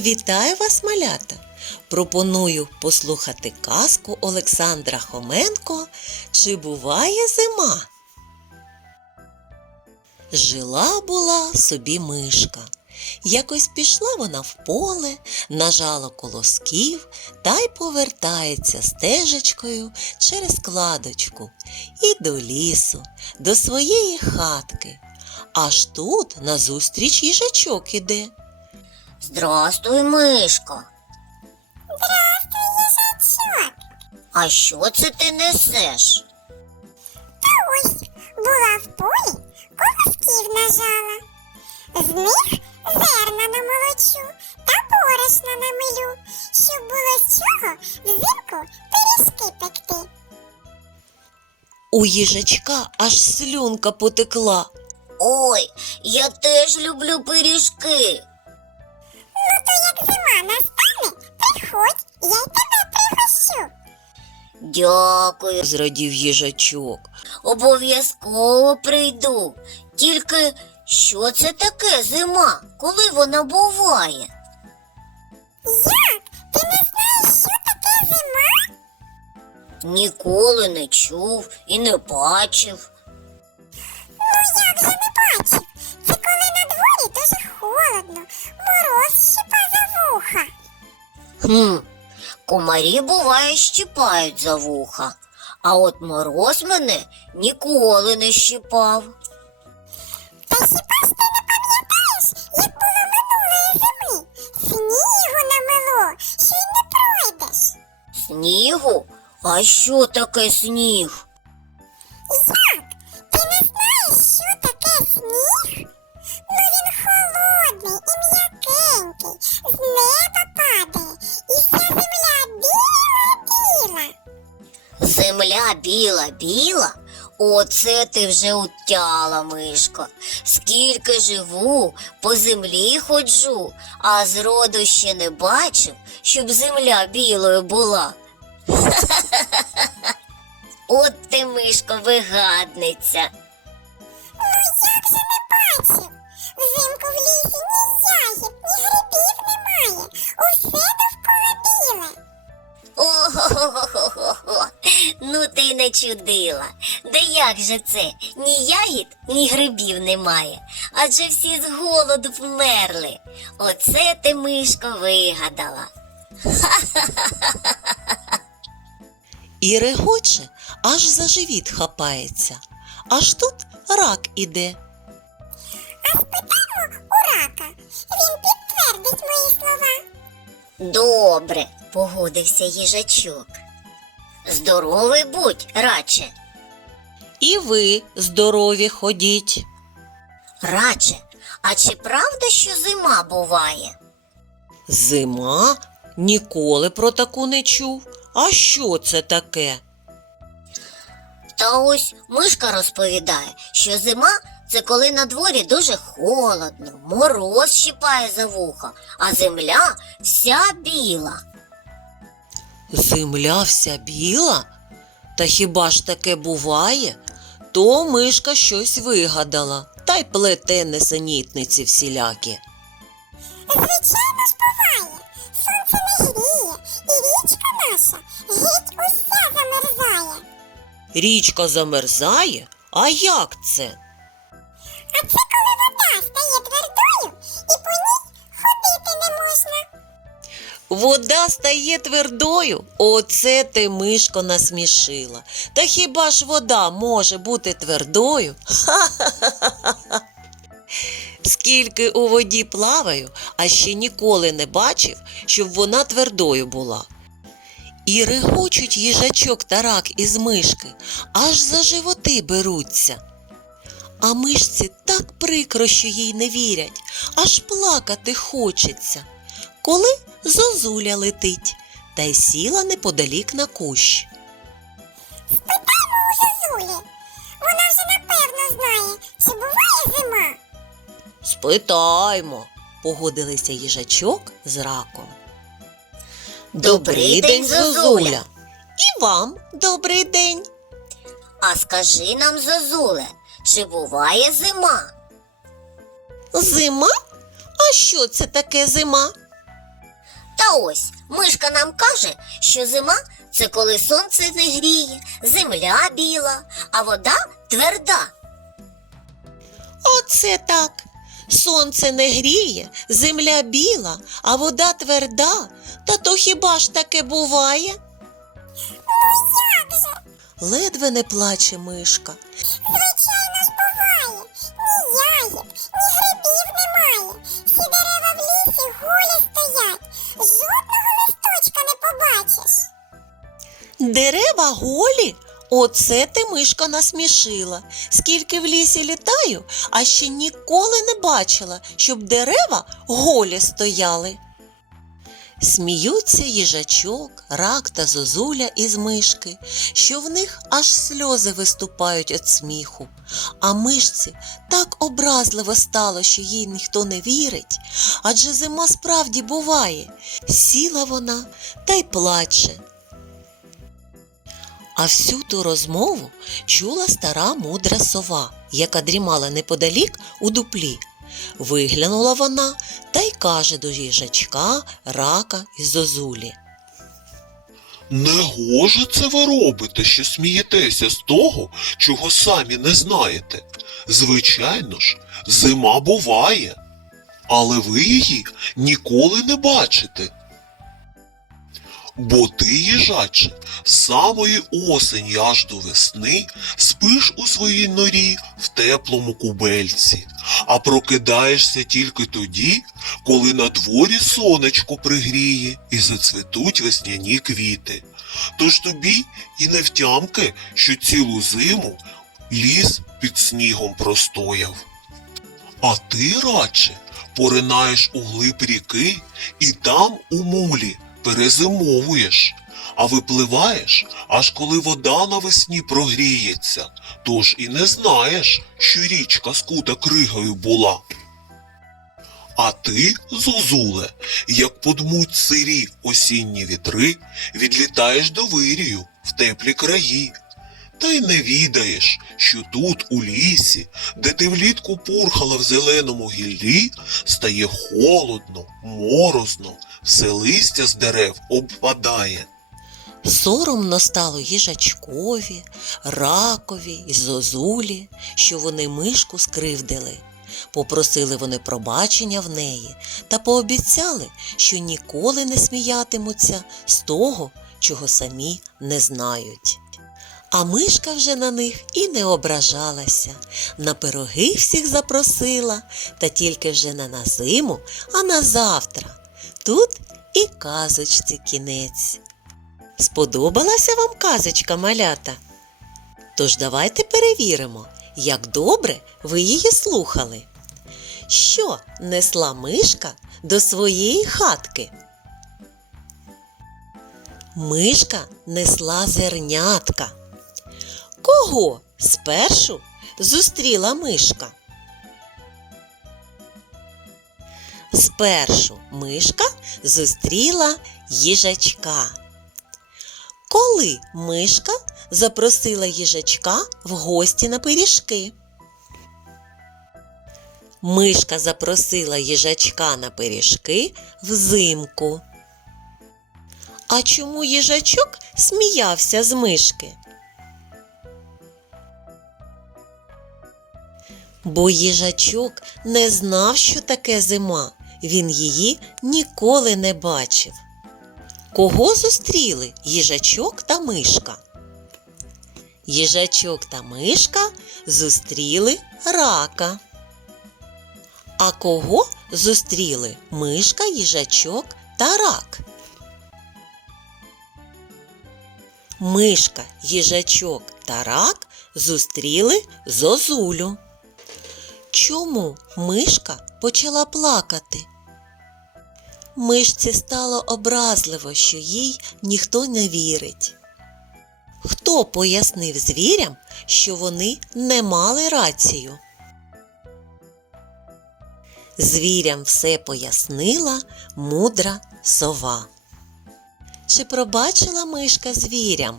Вітаю вас, малята! Пропоную послухати казку Олександра Хоменко Чи буває зима? Жила була собі мишка. Якось пішла вона в поле, нажала колосків та й повертається стежечкою через кладочку і до лісу, до своєї хатки. Аж тут назустріч їжачок іде. Здрастуй, мишко. Здравствуй, їжачок. А що це ти несеш? Та ось була в полі, колосків нажала. З них зерна намолочу та борошна намилю, щоб було з чого взимку пиріжки пекти. У їжачка аж слюнка потекла. Ой, я теж люблю пиріжки. Настане, приходь, я й тебе пригощу. Дякую, Зрадів їжачок. обов'язково прийду. Тільки що це таке зима? Коли вона буває? Як? Ти не знаєш, що таке зима? Ніколи не чув і не бачив. Ну як же не бачив? Це коли на дворі дуже холодно, Хм, комарі буває щіпають за вуха, а от мороз мене ніколи не щіпав. Та хіба ж ти не пам'ятаєш, як було минулої зими? Снігу намело, що й не пройдеш. Снігу? А що таке сніг? Як? Біла, біла? Оце ти вже утяла, мишко. Скільки живу, по землі ходжу, а зроду ще не бачив, щоб земля білою була. От ти, мишко, вигадниця. Ну як же не бачив? Взимку в лісі ні ягід, ні грибів немає, усе довкола біле. Ого-го-го-го-го. Не чудила. Да як же це? Ні ягід, ні грибів немає. Адже всі з голоду вмерли. Оце ти, мишко, вигадала. І регоче, аж за живіт хапається. Аж тут рак іде. А спитаємо у рака, він підтвердить мої слова. Добре, погодився їжачок. Здоровий будь, раче. І ви здорові ходіть. Раче, а чи правда, що зима буває? Зима? Ніколи про таку не чув. А що це таке? Та ось мишка розповідає, що зима це коли на дворі дуже холодно, мороз щипає за вуха, а земля вся біла. Земля вся біла? Та хіба ж таке буває? То мишка щось вигадала, та й плете несенітниці всілякі. Звичайно ж буває. Сонце не гріє, і річка наша геть уся замерзає. Річка замерзає? А як це? Вода стає твердою. Оце ти мишко насмішила. Та хіба ж вода може бути твердою? Ха-ха-ха-ха. Скільки у воді плаваю, а ще ніколи не бачив, щоб вона твердою була. І регочуть їжачок та рак із мишки, аж за животи беруться. А мишці так прикро, що їй не вірять, аж плакати хочеться. Коли зозуля летить та й сіла неподалік на кущ. Спитаємо у Зозулі. Вона вже напевно знає, чи буває зима. Спитаймо, погодилися їжачок з раком. Добрий день, Зозуля. І вам добрий день. А скажи нам, Зозуле, чи буває зима? Зима? А що це таке зима? Та ось мишка нам каже, що зима це коли сонце не гріє, земля біла, а вода тверда. Оце так. Сонце не гріє, земля біла, а вода тверда. Та то хіба ж таке буває? Як же? Ледве не плаче мишка. Звичайно ж буває. Ні ягід, ні грибів Дерева голі? Оце ти мишка насмішила. Скільки в лісі літаю, а ще ніколи не бачила, щоб дерева голі стояли. Сміються їжачок, рак та зозуля із мишки, що в них аж сльози виступають від сміху. А мишці так образливо стало, що їй ніхто не вірить, адже зима справді буває. Сіла вона та й плаче. А всю ту розмову чула стара мудра сова, яка дрімала неподалік у дуплі. Виглянула вона та й каже до їжачка, рака і зозулі. Негоже це ви робите, що смієтеся з того, чого самі не знаєте. Звичайно ж, зима буває, але ви її ніколи не бачите. Бо ти, їжаче, з самої осені аж до весни спиш у своїй норі в теплому кубельці, а прокидаєшся тільки тоді, коли на дворі сонечко пригріє і зацвітуть весняні квіти. Тож тобі і не втямки, що цілу зиму ліс під снігом простояв. А ти радше поринаєш у глиб ріки і там у мулі перезимовуєш, а випливаєш, аж коли вода навесні прогріється, тож і не знаєш, що річка скута кригою була. А ти, зозуле, як подмуть сирі осінні вітри, відлітаєш до вирію в теплі краї. Та й не відаєш, що тут, у лісі, де ти влітку пурхала в зеленому гіллі, стає холодно, морозно, все листя з дерев обпадає. Соромно стало їжачкові, ракові і зозулі, що вони мишку скривдили. Попросили вони пробачення в неї та пообіцяли, що ніколи не сміятимуться з того, чого самі не знають. А мишка вже на них і не ображалася, на пироги всіх запросила, та тільки вже не на зиму, а на завтра. Тут і казочці кінець. Сподобалася вам казочка малята? Тож давайте перевіримо, як добре ви її слухали. Що несла мишка до своєї хатки? Мишка несла зернятка. Кого спершу зустріла мишка? Спершу мишка зустріла їжачка. Коли мишка запросила їжачка в гості на пиріжки. Мишка запросила їжачка на пиріжки взимку. А чому їжачок сміявся з мишки? Бо їжачок не знав, що таке зима. Він її ніколи не бачив. Кого зустріли їжачок та мишка? Їжачок та мишка зустріли рака. А кого зустріли мишка, їжачок та рак? Мишка, їжачок та рак зустріли зозулю. Чому мишка почала плакати? Мишці стало образливо, що їй ніхто не вірить. Хто пояснив звірям, що вони не мали рацію? Звірям все пояснила мудра сова. Чи пробачила мишка звірям?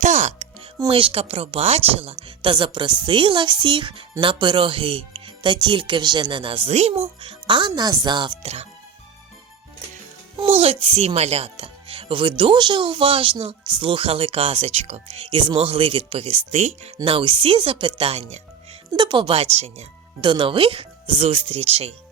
Так, мишка пробачила та запросила всіх на пироги, та тільки вже не на зиму, а на завтра. Молодці малята! Ви дуже уважно слухали казочку і змогли відповісти на усі запитання. До побачення, до нових зустрічей!